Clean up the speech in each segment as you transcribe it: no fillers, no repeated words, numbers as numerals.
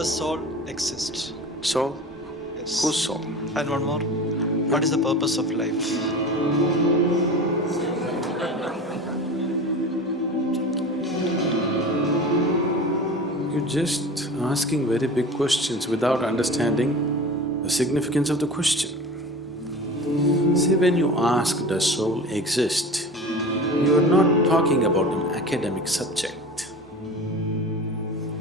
Does soul exist? Soul? Yes. Whose soul? And one more. What is the purpose of life? You're just asking very big questions without understanding the significance of the question. See, when you ask, does soul exist, you're not talking about an academic subject.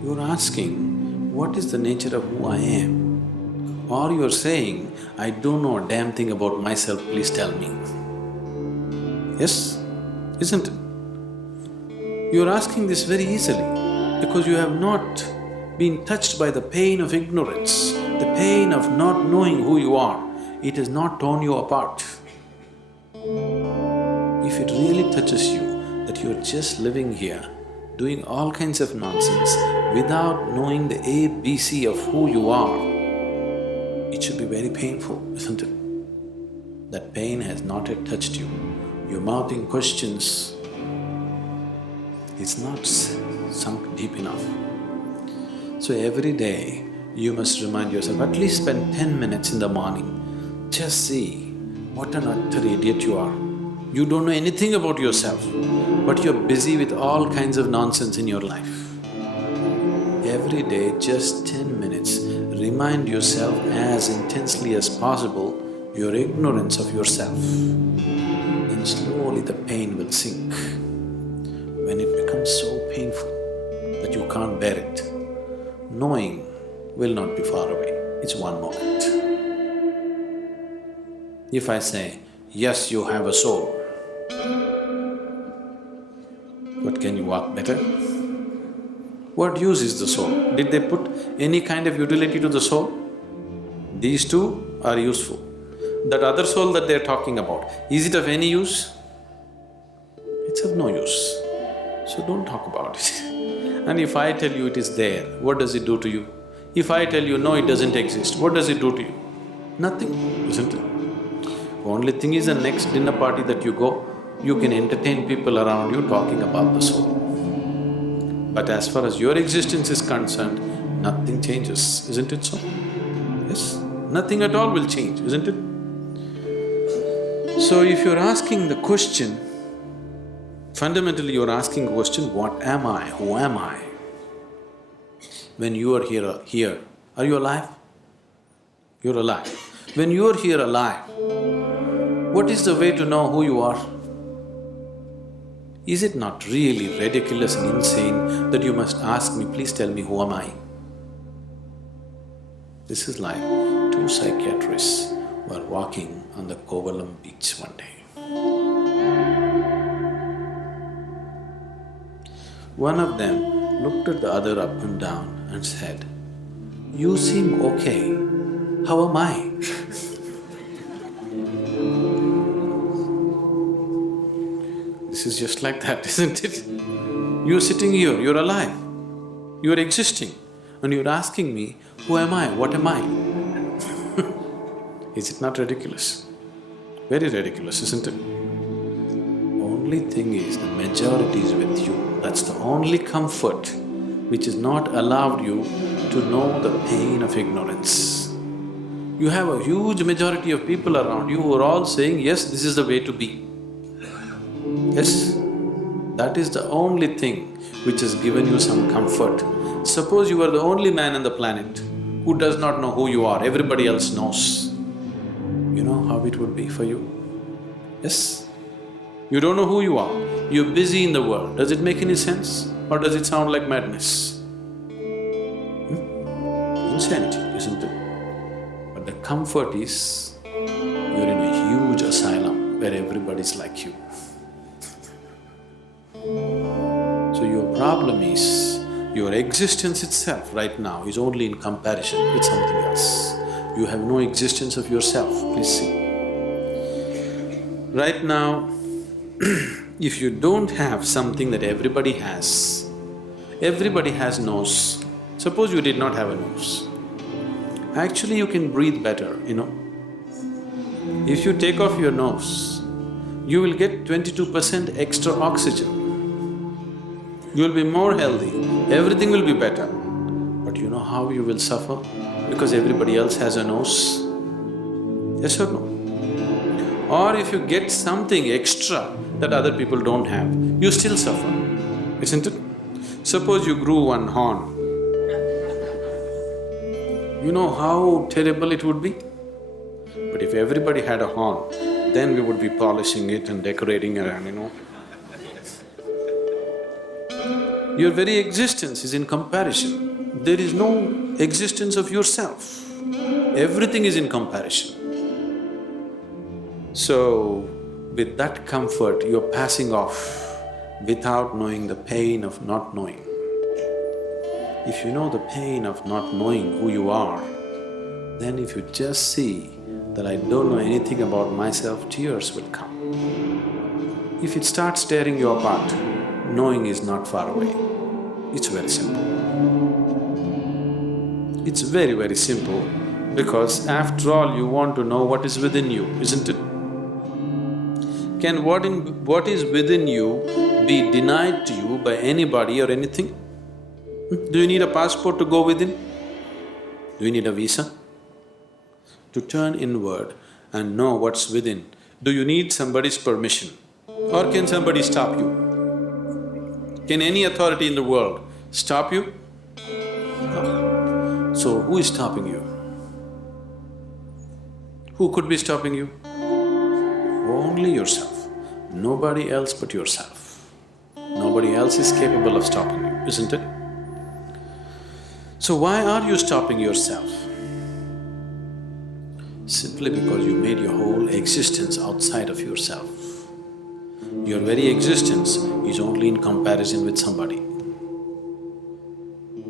You're asking, what is the nature of who I am? Or you're saying, I don't know a damn thing about myself, please tell me. Yes? Isn't it? You're asking this very easily because you have not been touched by the pain of ignorance, the pain of not knowing who you are. It has not torn you apart. If it really touches you that you're just living here, doing all kinds of nonsense without knowing the ABC of who you are, it should be very painful, isn't it? That pain has not yet touched you. You're mouthing questions. It's not sunk deep enough. So every day, you must remind yourself, at least spend 10 minutes in the morning. Just see what an utter idiot you are. You don't know anything about yourself, but you're busy with all kinds of nonsense in your life. Every day, just 10 minutes, remind yourself as intensely as possible your ignorance of yourself. Then slowly the pain will sink. When it becomes so painful that you can't bear it, knowing will not be far away, it's one moment. If I say, yes, you have a soul, but can you walk better? What use is the soul? Did they put any kind of utility to the soul? These two are useful. That other soul that they're talking about, is it of any use? It's of no use. So don't talk about it. And if I tell you it is there, what does it do to you? If I tell you, no, it doesn't exist, what does it do to you? Nothing, isn't it? Only thing is, the next dinner party that you go, you can entertain people around you talking about the soul. But as far as your existence is concerned, nothing changes, isn't it so? Yes, nothing at all will change, isn't it? So if you're asking the question, fundamentally you're asking the question, what am I, who am I? When you are here, are you alive? You're alive. When you're here alive, what is the way to know who you are? Is it not really ridiculous and insane that you must ask me, please tell me, who am I? This is like two psychiatrists were walking on the Kovalam beach one day. One of them looked at the other up and down and said, "You seem okay, how am I?" This is just like that, isn't it? You're sitting here, you're alive, you're existing, and you're asking me, who am I, what am I? Is it not ridiculous? Very ridiculous, isn't it? Only thing is, the majority is with you. That's the only comfort which has not allowed you to know the pain of ignorance. You have a huge majority of people around you who are all saying, yes, this is the way to be. Yes, that is the only thing which has given you some comfort. Suppose you are the only man on the planet who does not know who you are, everybody else knows. You know how it would be for you? Yes? You don't know who you are, you're busy in the world. Does it make any sense? Or does it sound like madness? Insanity, isn't it? But the comfort is, you're in a huge asylum where everybody's like you. So your problem is, your existence itself right now is only in comparison with something else. You have no existence of yourself, please see. Right now, if you don't have something that everybody has nose. Suppose you did not have a nose. Actually, you can breathe better, you know. If you take off your nose, you will get 22% extra oxygen. You will be more healthy, everything will be better. But you know how you will suffer? Because everybody else has a nose? Yes or no? Or if you get something extra that other people don't have, you still suffer, isn't it? Suppose you grew one horn. You know how terrible it would be? But if everybody had a horn, then we would be polishing it and decorating it and, you know. Your very existence is in comparison. There is no existence of yourself. Everything is in comparison. So, with that comfort, you're passing off without knowing the pain of not knowing. If you know the pain of not knowing who you are, then if you just see that I don't know anything about myself, tears will come. If it starts tearing you apart, knowing is not far away. It's very simple. It's very, very simple because after all you want to know what is within you, isn't it? Can what is within you be denied to you by anybody or anything? Do you need a passport to go within? Do you need a visa? To turn inward and know what's within, do you need somebody's permission? Or can somebody stop you? Can any authority in the world stop you? No. So who is stopping you? Who could be stopping you? Only yourself. Nobody else but yourself. Nobody else is capable of stopping you, isn't it? So why are you stopping yourself? Simply because you made your whole existence outside of yourself. Your very existence is only in comparison with somebody.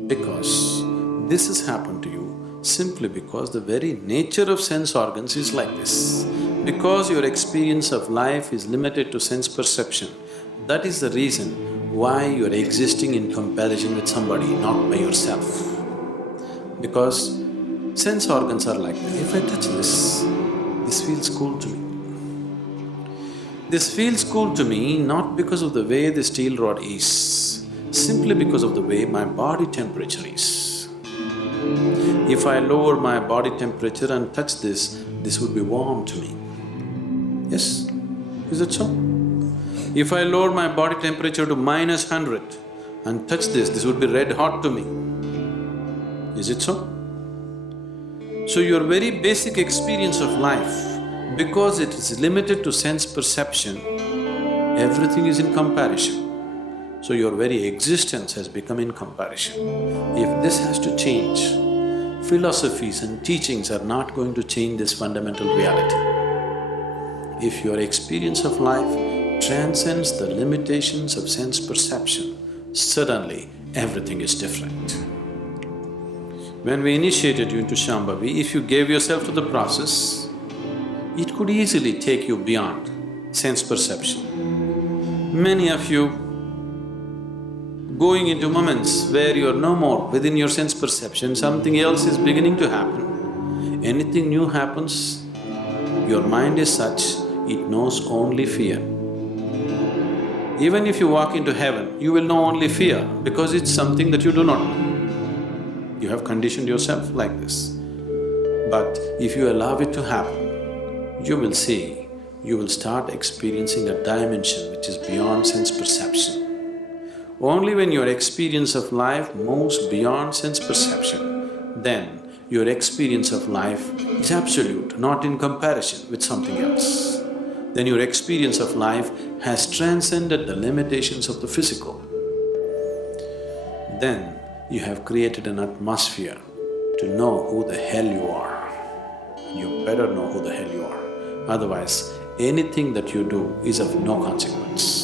Because this has happened to you simply because the very nature of sense organs is like this. Because your experience of life is limited to sense perception, that is the reason why you are existing in comparison with somebody, not by yourself. Because sense organs are like that. If I touch this feels cool to me. This feels cool to me not because of the way the steel rod is, simply because of the way my body temperature is. If I lower my body temperature and touch this would be warm to me. Yes? Is it so? If I lower my body temperature to -100 and touch this would be red hot to me. Is it so? So your very basic experience of life, because it is limited to sense perception, everything is in comparison. So your very existence has become in comparison. If this has to change, philosophies and teachings are not going to change this fundamental reality. If your experience of life transcends the limitations of sense perception, suddenly everything is different. When we initiated you into Shambhavi, if you gave yourself to the process, it could easily take you beyond sense perception. Many of you going into moments where you're no more within your sense perception, something else is beginning to happen. Anything new happens, your mind is such, it knows only fear. Even if you walk into heaven, you will know only fear because it's something that you do not know. You have conditioned yourself like this. But if you allow it to happen, you will see, you will start experiencing a dimension which is beyond sense perception. Only when your experience of life moves beyond sense perception, then your experience of life is absolute, not in comparison with something else. Then your experience of life has transcended the limitations of the physical. Then you have created an atmosphere to know who the hell you are. You better know who the hell you are. Otherwise, anything that you do is of no consequence.